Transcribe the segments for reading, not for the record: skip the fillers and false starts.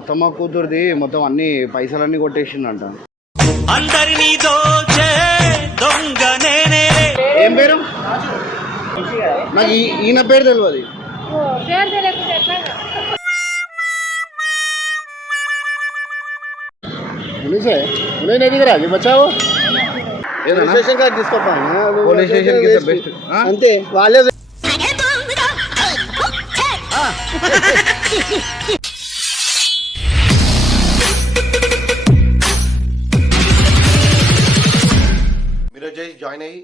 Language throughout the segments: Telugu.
అత్తమ్మ కూతురుది మొత్తం అన్ని పైసలన్నీ కొట్టేసిందంట. ఏం పేరు? నాకు ఈయన పేరు తెలియదు. బచావు పోలీస్ స్టేషన్ బెస్ట్ అంతే. వాళ్ళే మీరు వచ్చేసి జాయిన్ అయ్యి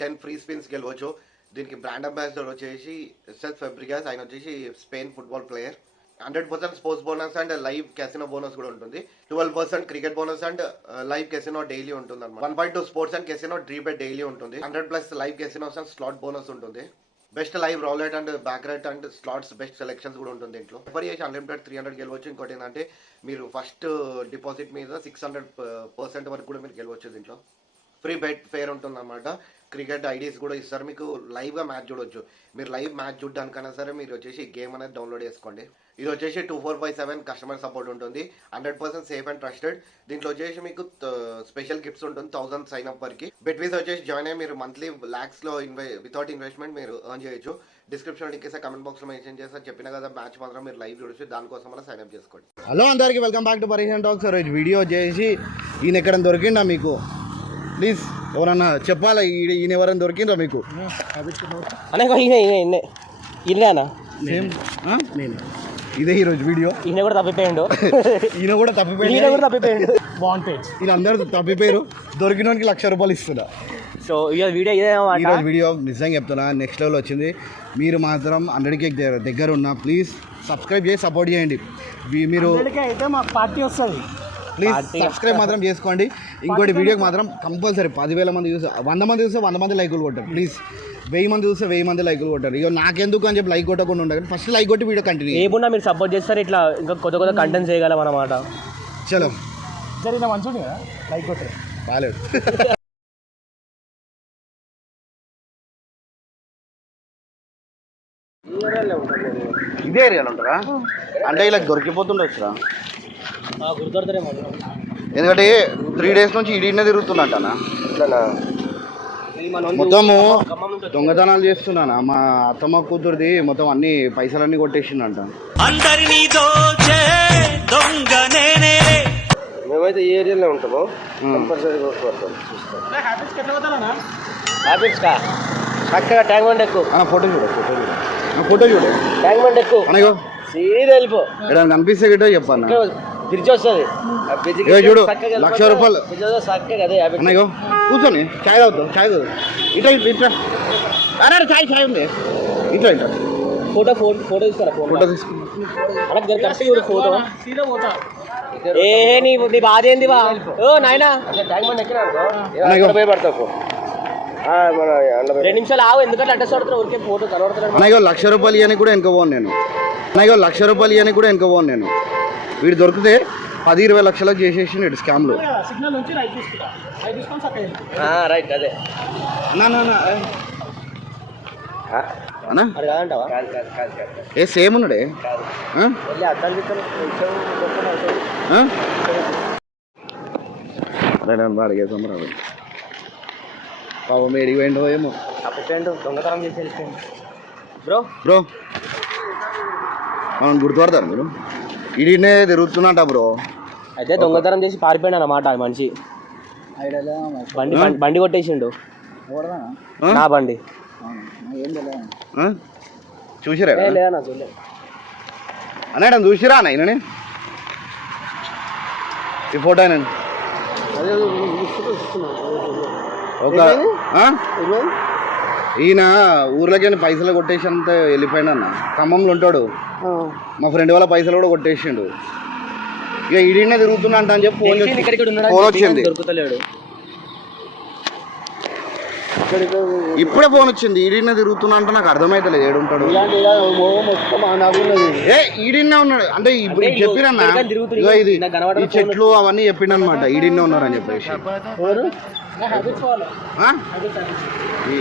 10 ఫ్రీ స్పిన్స్ గెలవచ్చు. దీనికి బ్రాండ్ అంబాసిడర్ వచ్చేసి సెల్ఫ్ ఫెబ్రికాస్. ఆయన వచ్చేసి Spain football player. 100% sports bonus and live casino bonus కూడా ఉంటుంది. 12% cricket bonus and live casino daily ఉంటుంది అనమాట. 1.2 sports and casino free bet daily ఉంటుంది. 100+ live casinos and slot bonus ఉంటుంది. Best live roulette and baccarat and slots best selections కూడా ఉంటుంది దీంట్లో. రిఫర్ చేసి అన్లిమిటెడ్ 300 గెలవచ్చు. ఇంకోటి ఏంటంటే మీరు ఫస్ట్ డిపాజిట్ మీద 600% వరకు కూడా మీరు గెలవచ్చు. దీంట్లో ఫ్రీ బెట్ ఫేర్ ఉంటుంది అనమాట. క్రికెట్ ఐడీస్ కూడా ఇస్తారు. మీకు లైవ్గా మ్యాచ్ చూడవచ్చు. మీరు లైవ్ మ్యాచ్ చూడడానికైనా సరే మీరు వచ్చేసి గేమ్ అనేది డౌన్లోడ్ చేసుకోండి. ఇది వచ్చేసి 24/7 కస్టమర్ సపోర్ట్ ఉంటుంది. 100% సేఫ్ అండ్ ట్రస్టెడ్. దీంట్లో వచ్చేసి మీకు స్పెషల్ గిఫ్ట్స్ ఉంటుంది 1000 సైన్ అప్ వరకు. బెట్వీస్ వచ్చేసి జాయిన్ అయ్యి మీరు మంత్లీ లాక్స్లో వితౌట్ ఇన్వెస్ట్మెంట్ మీరు ఎర్న్ చేయొచ్చు. డిస్క్రిప్షన్ లింక్ ఇస్తే కమెంట్ బాక్స్లో మెన్షన్ చేస్తా. చెప్పిన కదా మ్యాచ్ మాత్రం మీరు లైవ్ చూడొచ్చు. దానికోసం మనం సైన్ అప్ చేసుకోండి. హలో అందరికీ వెల్కమ్ బ్యాక్ టు పరేషన్ టాక్స్. రోజు వీడియో చేసి ఈయన ఎక్కడ దొరికిందా మీకు? ప్లీజ్ ఎవరన్నా చెప్పాలా ఈయన ఎవరైనా దొరికిందా మీకు? సేమ్ ఇదే ఈరోజు వీడియో. ఈయన కూడా తప్పిపోయాడు. ఈయన అందరూ తప్పిపోయారు. దొరికినోనికి ₹1,00,000 ఇస్తున్నా. సో వీడియో ఈరోజు వీడియో నిజంగా చెప్తున్నా నెక్స్ట్ లెవెల్ వచ్చింది. మీరు మాత్రం 100K దగ్గర ఉన్నా ప్లీజ్ సబ్స్క్రైబ్ చేసి సపోర్ట్ చేయండి. మీరు అయితే మాకు పార్టీ వస్తుంది. ప్లీజ్ సబ్స్క్రైబ్ మాత్రం చేసుకోండి. ఇంకోటి వీడియోకి మాత్రం కంపల్సరీ 10,000 మంది చూస్తే 100 మంది చూస్తే 100 మంది లైకులు కొట్టారు. ప్లీజ్ 1000 మంది చూస్తే 1000 మంది లైకులు కొట్టారు. ఇక నాకెందుకు అని చెప్పి లైక్ కొట్టకుండా ఉండదు. ఫస్ట్ లైక్ కొట్టి వీడియో కంటిన్యూ ఏమున్నా మీరు సపోర్ట్ చేస్తారు. ఇట్లా ఇంకా కొత్త కంటెంట్ చేయగలం అన్నమాట. చలో జరిగిన మంచి లైక్ కొట్టారు బాగాలేదు. ఇదే ఏరియాలో ఉంటారా? అంటే ఇలా దొరికిపోతుండొచ్చురా. ఎందుకంటే 3 days నుంచి ఇడినే తిరుగుతున్నట్టనా. మొత్తము దొంగతనాలు చేస్తున్నానా. మా అత్తమ్మ కూతురుది మొత్తం అన్ని పైసలన్నీ కొట్టేసిందంట. మేమైతే ఈ ఏరియాలో ఉంటాము. చక్కగా ట్యాంక్ బండ్ ఎక్కువ. ఫోటో చూడు ట్యాంక్ బండ్ ఎక్కువ అనగో సీదా వెళ్ళిపో. ఇక్కడ కనిపిస్తే గిట్ట చెప్పాను. తిరిగి వస్తుంది చూడు ₹1,00,000. అన్నయ్యో కూర్చొని చాయ్ తాగుతావు. చాయ్ తాగు. ఇట్లా ఇట్లా అరే చాయ్ ఉంది. ఇట్లా ఇట్లా ఫోటో తీసుకురా. ఫోటో తీసుకున్నా. ఫోటో ఏ నీ బాధ ఏంది బా? ఓ నాయనా 2 నిమిషాలు ఆవు. ఎందుకంటే అడ్రస్ పడుతున్నా ఊరికే ఫోటో కనబడుతున్నాడు. అన్నయ్యో ₹1,00,000 అని కూడా వెనక పోను నేను. ₹1,00,000 అని కూడా వెనక పోను నేను. వీడు దొరికితే 10-20 లక్షలకు చేసేసి నేడు స్కామ్లో. రైట్ అదే ఏ సేమ్ ఉన్నాడే. అడిగేసాం రాదు పాపం ఏడికి పోయిండో ఏమో. దొంగతనం చేసి బ్రో అవును గుర్తుపడతారు మీరు? ఇడినే తిరుగుతున్నట బ్రో. అయితే దొంగతనం చేసి పారిపోయాడు అన్నమాట మనిషి. బండి కొట్టేసిండు. నా బండి చూసిరా అన్నాడు. చూసిరా అన్న ఈయనని ఈ ఫోటో అయినా ఒక ఈయన ఊర్లోకి పైసలు కొట్టేసినంత వెళ్ళిపోయాడు అన్న. ఖమ్మంలో ఉంటాడు. మా ఫ్రెండ్ వాళ్ళ పైసలు కూడా కొట్టేసిండు. ఇక ఈడనే తిరుగుతున్నా అంట అని చెప్పి ఫోన్ వచ్చింది. ఇప్పుడే ఫోన్ వచ్చింది. ఈడిన్న తిరుగుతున్నా అంటే నాకు అర్థమైతలేదు ఏడుంటాడు. ఏ ఈడిన్నే ఉన్నాడు అంటే ఇప్పుడు చెప్పిరన్నా ఇగో ఇది ఈ చెట్లు అవన్నీ చెప్పిండనమాట ఈడిన్నే ఉన్నారని చెప్పేసి.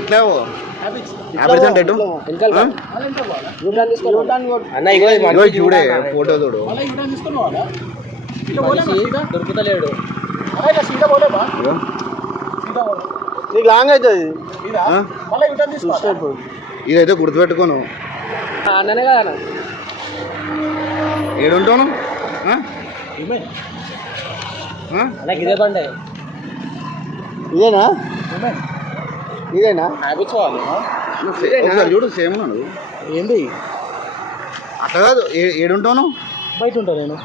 ఇట్లా హ్యాబిట్స్ అంటే చూడే ఫోటో చూడు దొరుకుతలేడు. లాంగ్ అవుతుంది ఇదైతే గుర్తుపెట్టుకోను. అన్ననే కదా ఏడుంటాను నాకు ఇదే పండే ఇదేనా ఇదేనా ఒకసారి చూడు సేమ్ ఉన్నాడు. ఏంది అట్లా కాదు ఏడుంటాను బయట ఉంటా నేను.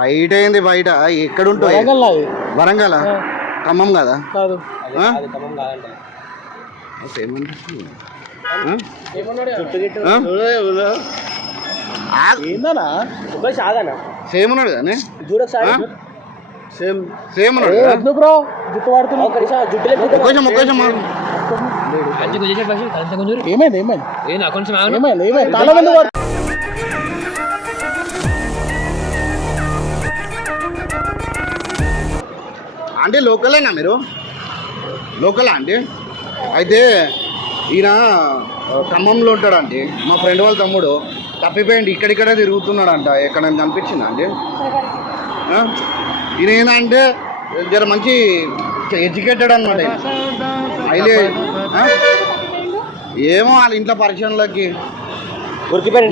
బయట ఏంది బయట ఎక్కడుంటావు? వరంగల్ ఖమ్మం కదా? కాదు సేమ్ ఏందనా ఒక సాగనా సేమ్ ఉన్నాడు కానీ చూడొకసారి సేమ్ ఉన్నాడు బ్రో. జుట్టు వాడుతున్నా ఏమైంది అంటే లోకలేనా మీరు? లోకలా అంటే అయితే ఈయన ఖమ్మంలో ఉంటాడంటే మా ఫ్రెండ్ వాళ్ళ తమ్ముడు తప్పిపోయింది ఇక్కడిక్కడే తిరుగుతున్నాడంట. ఎక్కడ కనిపించిందా అంటే ఈయన ఏంటంటే జర మంచి ఎడ్యుకేటెడ్ అనమాట. అయితే ఏమో వాళ్ళ ఇంట్లో పరిచయంలోకి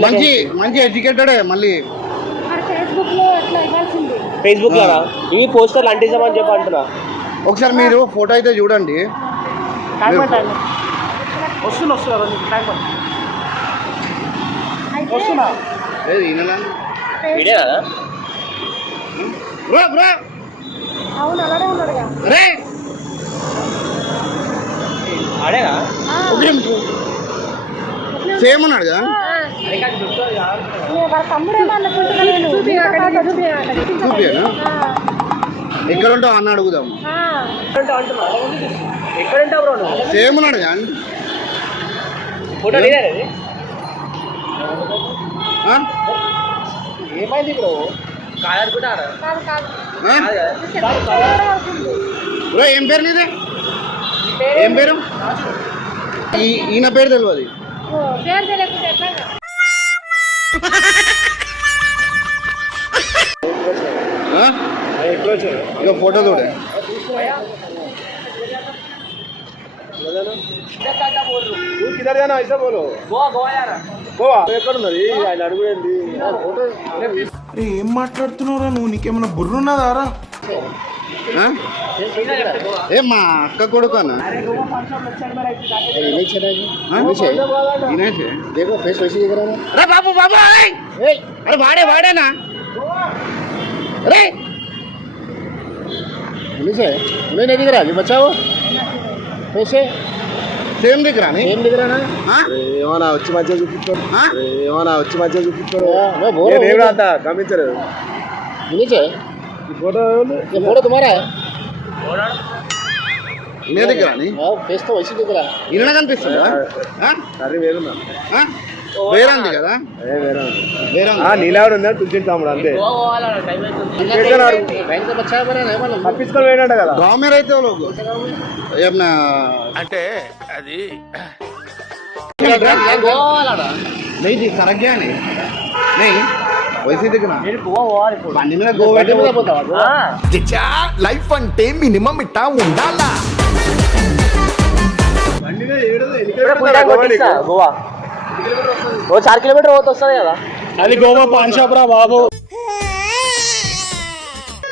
మంచి మంచి ఎడ్యుకేటెడే. మళ్ళీ ఫేస్బుక్ లో ఇవి పోస్టర్లు అంటించామని చెప్పి అంటున్నా. ఒకసారి మీరు ఫోటో అయితే చూడండి. సేమ్ ఉన్నాడు కదా? ఎక్కడ ఉంటావు అన్న అడుగుదాం. సేమ్ ఉన్నాడు కదా? ఏమైంది బ్రో? బ్రో ఏం పేరు నీదే? ఏం పేరు? ఈయన పేరు తెలియదు. ఇక ఫోటో చూడే ఏం మాట్లాడుతున్నారా నువ్వు? నీకేమన్నా బుర్రున్నదారా? ఏ మా అక్క కొడుకు అన్న అరే బాబు బాబు అరే వాడే వాడేనా? అరే नहीं दिख रहा बचाओ पैसे సేమ్ దగ్గర ఏమన్నా వచ్చి మధ్య చూపిస్తాడు. ఏమన్నా వచ్చి మధ్య చూపిస్తాడు. గమనించలేదు. फोटो तुम्हारा है इन्हें दिख रहा नहीं फेस तो वैसे दिख रहा इन्हें कनिపిస్తుందా? సరే వేరున్నా వేరంది కదా? నీలావిడ ఉందా తుల్చింటాము అంతే. తప్పించుకొని పోయినట్ట కదా. गांव में रहते हो लोग अपना అంటే అది नहीं जी सरक गया नहीं वैसे दिख रहा బండి మీద గోవా లైఫ్ అంటే మినిమం ఇట్టా ఉండాలా. గోవా 4 కిలోమీటర్ వస్తుంది కదా. అది గోవా పాన్ షాప్ రా బాబు.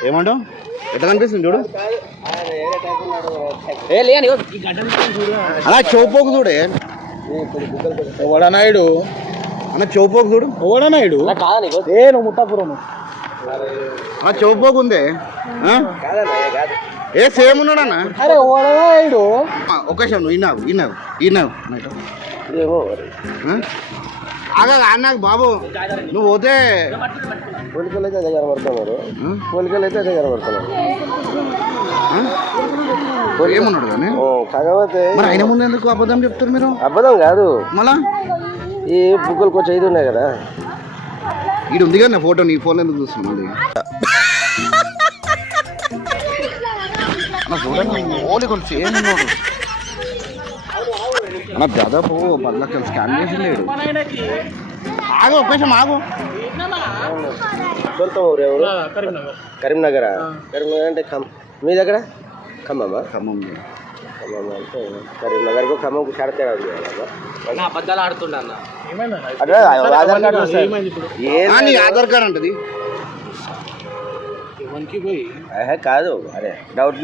ఏమంటావు? ఎట్లా కనిపిస్తుంది చూడు. అలా చౌపోకు చూడే ఓడనాయుడు అన్న చౌపోకు చూడు. ఓడనాయుడు ఏ నువ్వు ముట్టాపురం అలా చౌపోకు ఉందే ఏ సేమ్ ఉన్నాడు అన్న. అరే ఓడనాయుడు ఒక నిమిషం నువ్వు విన్నావు ఆగా నాకు బాబు నువ్వు పోతే పోలికలు అయితే అదే కనబడుతున్నారు పోలికలు అయితే అదే కనబడుతున్నారు ఏమన్నాడు కానీ కాకపోతే మరి ఆయన ముందు ఎందుకు అబద్ధం చెప్తారు మీరు? అబద్ధం కాదు మళ్ళా ఈ బుక్కులు కొంచెం ఇది ఉన్నాయి కదా ఇది ఉంది కదా నా ఫోటో, నీ ఫోన్ ఎందుకు చూస్తున్నాను? ఓలి కొంచెం ఏమన్నాడు అన్న దాదాపు 10 లక్షలు స్కాన్ చేసి లేడు. ఆగు ఒక్కసారి ఆగు. సొంతం ఊరు ఎవరు? కరీంనగర్ అంటే మీ దగ్గర ఖమ్మమ్మా? ఖమ్మం అంటే కరీంనగర్కు ఖమ్మంకు చాలా తేడా ఉంది. అబద్ధాలు ఆడుతుండ అన్న ఆధార్ కార్డు నీ ఆధార్ కార్డు అంటది కాదు. అరే డౌట్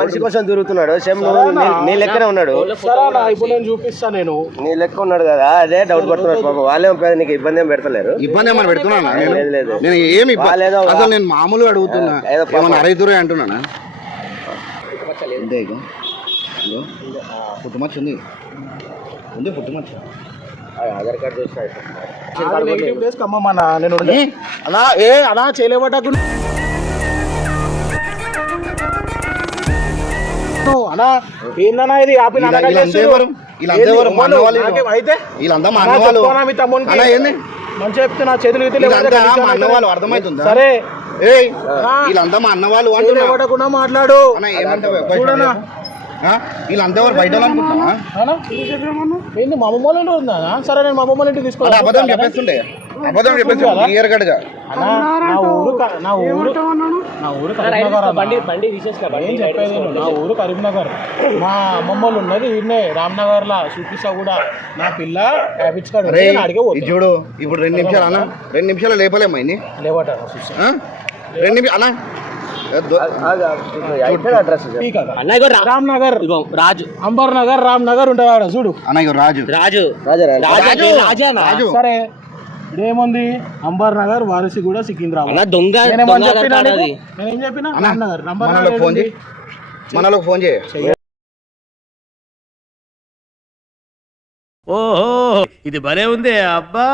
మనిషి కోసం తిరుగుతున్నాడు. సేమ్ నీ లెక్కనే ఉన్నాడు. ఇప్పుడు నేను చూపిస్తా. నేను నీ లెక్క ఉన్నాడు కదా, అదే డౌట్ పడుతున్నాడు. పాపం వాళ్ళే నీకు ఇబ్బంది ఏం పెడతలేరు. ఇబ్బంది ఏమైనా పెడుతున్నా? లేదు నేను ఏమి అసలు నేను మామూలుగా అడుగుతున్నా, ఏమన్నా అరైతురే అంటున్నానా? అంతే ఇక పుట్టుమచ్చ ఉంది పుట్టుమచ్చ. ఆధార్ కార్డు చూస్తా ఖమ్మం అన్న. నేను అలా అలా చేయలేబట్టకు అన్నా. ఏందన్నా ఇది ఆపి వీళ్ళంతా మా అన్నవాళ్ళు మంచిగా చెప్తున్నా. చేతులు అన్నవాళ్ళు అర్థమవుతుందా? సరే వీళ్ళంతా మా అన్నవాళ్ళు అంటున్నా మాట్లాడు. చూడనా వీళ్ళంతా ఎవరు బయట అనుకుంటున్నా? ఏంది మా అమ్మమ్మ వాళ్ళ ఉందా? సరే నేను మా అమ్మమ్మ ఇంటికి తీసుకోవాలి. అబద్ధం చెప్పేస్తుండే, అబద్ధం చెప్పేస్తుండే క్లియర్ కట్ గా. నా ఊరు కరీంనగర్. మా అమ్మమ్మ వాళ్ళు ఉన్నది ఈయనే రామ్నగర్ లా. చూపిస్తా కూడా నా పిల్ల హ్యాబిట్స్ కార్డు చూడు. ఇప్పుడు 2 నిమిషాలు అన్న, 2 నిమిషాలు లేపలేమా ఇన్ని? లేవట 2 నిమిషాలు అన్న. రామ్నగర్ రాజు, అంబర్ నగర్, రామ్ నగర్ ఉంటాడు చూడు. అన్న రాజు రాజు. సరే ఇదేముంది? అంబర్ నగర్, వారసి కూడా, సికింద్రాబాద్. దొంగ నేనేం చెప్పినా? రామ్నగర్. మనలోకి ఫోన్ చేయ. ఓహో ఇది భలే ఉంది అబ్బా.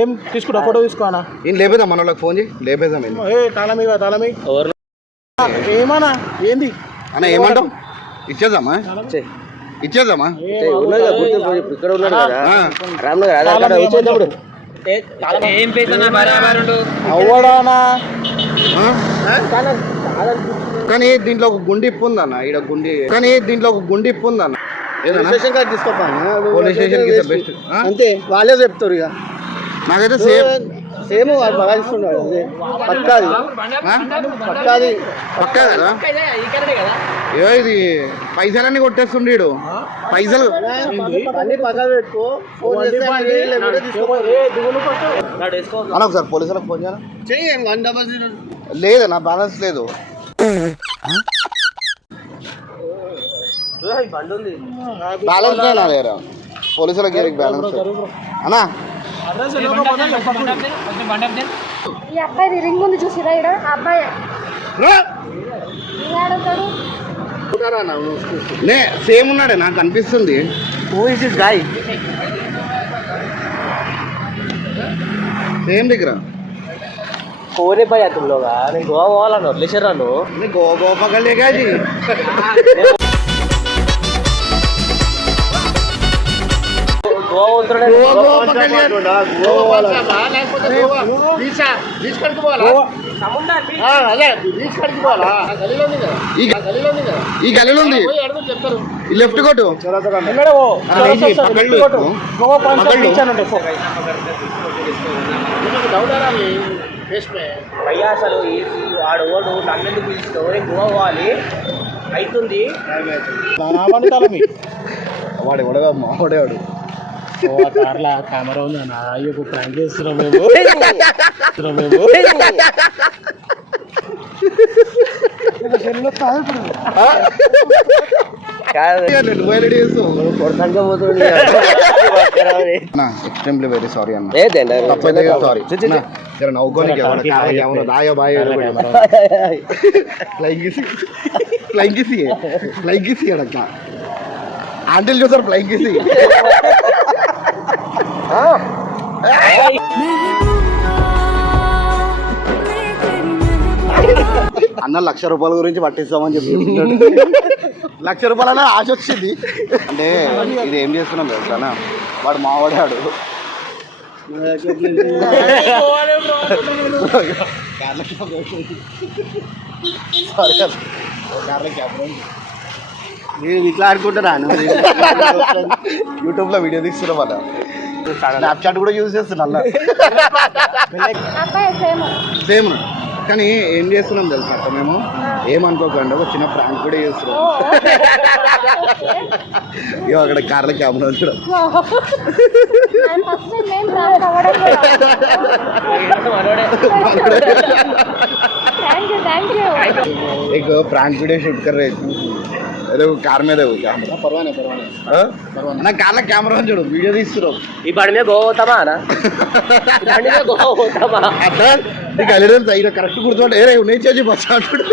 ఏం తీసుకుంటా? ఫోటో తీసుకోనా? ఏం లేపేదా? మనలోకి ఫోన్ చేయి, లేపేదాం. తాళమి ఏమన్నా? ఏంది అన్న ఏమంటాం? ఇచ్చేద్దామా? ఇక్కడ ఉన్నాడు కదా రామ్నగర్ ఆధార్ కార్డు వచ్చేటప్పుడు ఏం అవ్వడానా? కానీ దీంట్లో ఒక గుండిప్పు ఉందన్న. ఈడ గుండి కానీ దీంట్లో ఒక గుండిప్పు ఉందన్న. రేషన్ కార్డు తీసుకోపా. పోలీస్ స్టేషన్ కి బెస్ట్. అంతే వాళ్ళే చెప్తారు. ఇక నాకైతే సేమ్ వాడు బాగా ఇస్తున్నాడు. పక్కాది పక్కా కదా. ఇది పైసలన్నీ కొట్టేస్తుండీడు. పైసలు పెట్టుకో. అన్న ఒకసారి పోలీసులకు ఫోన్ చేయాలి. లేదు నా బ్యాలెన్స్ లేదు. బ్యాలెన్స్ నా దగ్గర. పోలీసులకి బ్యాలెన్స్ అన్నా. ఈ అబ్బాయి రింగ్ ఉంది చూసిరా? ఇక్కడ అబ్బాయి సేమ్ ఉన్నాడే నాకు అనిపిస్తుంది. సేమ్ దగ్గర కోనే భయ తుమ్లోగా నేను గోవా పోవాలను వదిలేసారా నువ్వు? గోవా పక్కలేగా ఈ గలీలో ఉంది. ఈ లెఫ్ట్ కొట్టు. భయ్యా అసలు వాడు ఓడు నన్నెందుకు పిలుస్తావు? నేను గోవా పోవాలి అవుతుంది. వాడు ఎవడగా మావాడేవాడు. కార్లా కెమెరా ఉందన్న. అయ్యో ప్రాంక్ చేస్తున్నాం మేము. ఎక్స్ట్రీమ్లీ వెరీ సారీ అన్న. సారీ నవ్వుకోనికి ఫ్లైంగ్ కిసి అడక్క. ఆంటీలు చూసారు ఫ్లైంగ్ చేసి అన్న ₹1,00,000 గురించి పట్టిస్తామని చెప్పి ₹1,00,000 ఆశ వచ్చింది అంటే ఇది ఏం చేస్తున్నాం తెలుసా వాడు మావాడాడు నేను ఇట్లా ఆడుకుంటున్నాను యూట్యూబ్ లో వీడియో తీస్తున్నా వాళ్ళ స్నాప్చాట్ కూడా యూజ్ చేస్తున్నా అబ్బాయి సేమ్ సేమ్ కానీ ఏం చేస్తున్నాం తెలుసా అక్క మేము ఏమనుకోకుండా ఒక చిన్న ప్రాంక్ కూడా చేస్తున్నాం ఇక అక్కడ కార్ల కెమెరా వచ్చడం ఫస్ట్ మేము ప్రాంక్ అవ్వడం థ్యాంక్ యూ एक प्रैंक वीडियो शूट कर रहे थे अरे वो कार में देखो कैमरा परवाने ना कार कैमरा చూడు వీడియో తీస్తున్నారు ఈ బండి మీద గోవా పోతామా అన్న ఈ బండి మీద గోవా పోతామా అట్లా నీకు అలిడన్ సైడ్ కరెక్ట్ గుర్తుంటే ఏ ఉన్నాయి చేసి బస్ అంటాడు